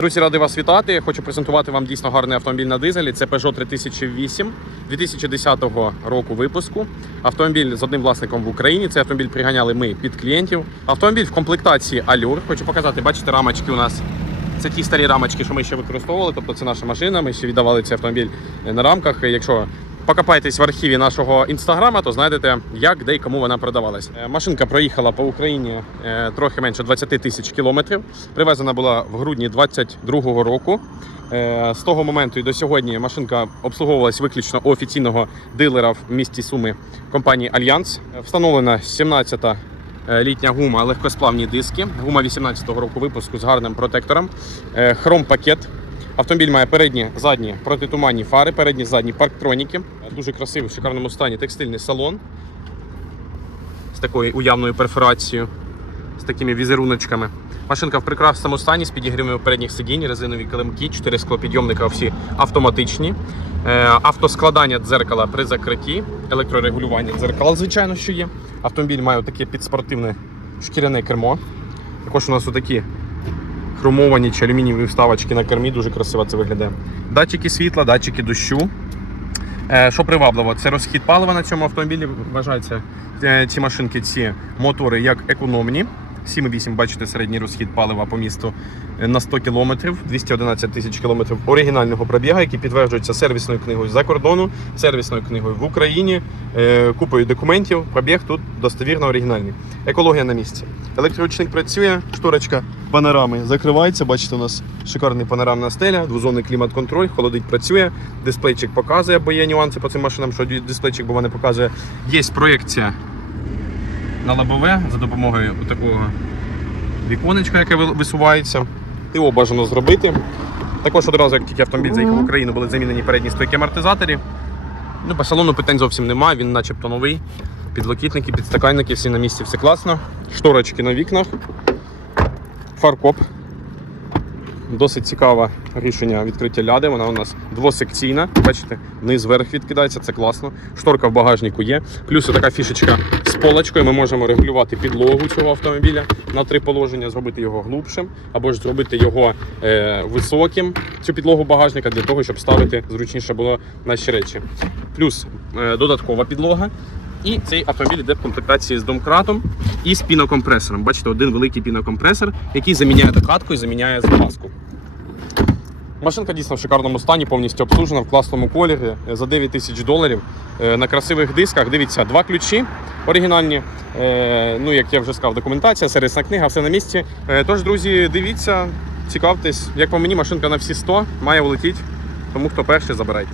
Друзі, радий вас вітати. Я хочу презентувати вам дійсно гарний автомобіль на дизелі. Це Peugeot 3008 2010 року випуску. Автомобіль з одним власником в Україні. Цей автомобіль приганяли ми під клієнтів. Автомобіль в комплектації Allure. Хочу показати, бачите, рамочки у нас. Це ті старі рамочки, що ми ще використовували. Тобто це наша машина. Ми ще віддавали цей автомобіль на рамках. Якщо покопаєтесь в архіві нашого інстаграма, то знайдете, як, де і кому вона продавалась. Е, Машинка проїхала по Україні е, трохи менше 20 тисяч кілометрів. Привезена була в грудні 22-го року. Е, З того моменту і до сьогодні машинка обслуговувалась виключно у офіційного дилера в місті Суми компанії Альянс. Встановлена 17-та е, літня гума, легкосплавні диски. Гума 18-го року випуску з гарним протектором. Хром-пакет. Автомобіль має передні, задні протитуманні фари, передні, задні парктроніки. Дуже красивий, в шикарному стані текстильний салон з такою уявною перфорацією, з такими візеруночками. Машинка в прекрасному стані з підігрівами передніх сидінь, резинові килимки, 4 склопідйомника всі автоматичні. Е, Автоскладання дзеркала при закритті, електрорегулювання дзеркала, звичайно, що є. Автомобіль має таке підспортивне шкіряне кермо. Також у нас отакі хромовані чи алюмінієві вставочки на кермі, дуже красиво це виглядає. Датчики світла, датчики дощу. Е, Що привабливо, це розхід палива на цьому автомобілі. Вважаються е, ці машинки, ці мотори як економні. 7,8, бачите, середній розхід палива по місту е, на 100 км, 211 тисяч кілометрів оригінального пробіга, який підтверджується сервісною книгою за кордону, сервісною книгою в Україні, е, купою документів. Пробіг тут достовірно оригінальний. Екологія на місці. Електроручник працює, шторочка панорами закривається. Бачите, у нас шикарний панорамна стеля, двозонний клімат-контроль, холодить працює, дисплейчик показує, бо є нюанси по цим машинам, що дисплейчик бо не показує. Є проєкція на лобове за допомогою такого віконечка, яке висувається. Його бажано зробити. Також одразу, як тільки автомобіль заїхав в Україну, були замінені передні стойки амортизаторів. Ну, по салону питань зовсім немає, він начебто новий. Підлокітники, підстаканники, всі на місці, все класно. Шторочки на вікнах. Фаркоп. Досить цікаве рішення відкриття ляди. Вона у нас двосекційна. Бачите, вниз вверх відкидається, це класно. Шторка в багажнику є. Плюс така фішечка з полочкою. Ми можемо регулювати підлогу цього автомобіля на три положення, зробити його глубшим, або ж зробити його е, високим, цю підлогу багажника, для того, щоб ставити зручніше було наші речі. Плюс е, додаткова підлога. І цей автомобіль йде в комплектації з домкратом і з пінокомпресором. Бачите, один великий пінокомпресор, який заміняє докатку і заміняє запаску. Машинка дійсно в шикарному стані, повністю обслужена в класному кольорі за 9 тисяч доларів Е, на красивих дисках. Дивіться, два ключі оригінальні. Е, Ну, як я вже сказав, документація, сервісна книга, все на місці. Е, Тож, друзі, дивіться, цікавтесь, як по мені, машинка на всі 100 має влетіти. Тому хто перший, забирайте.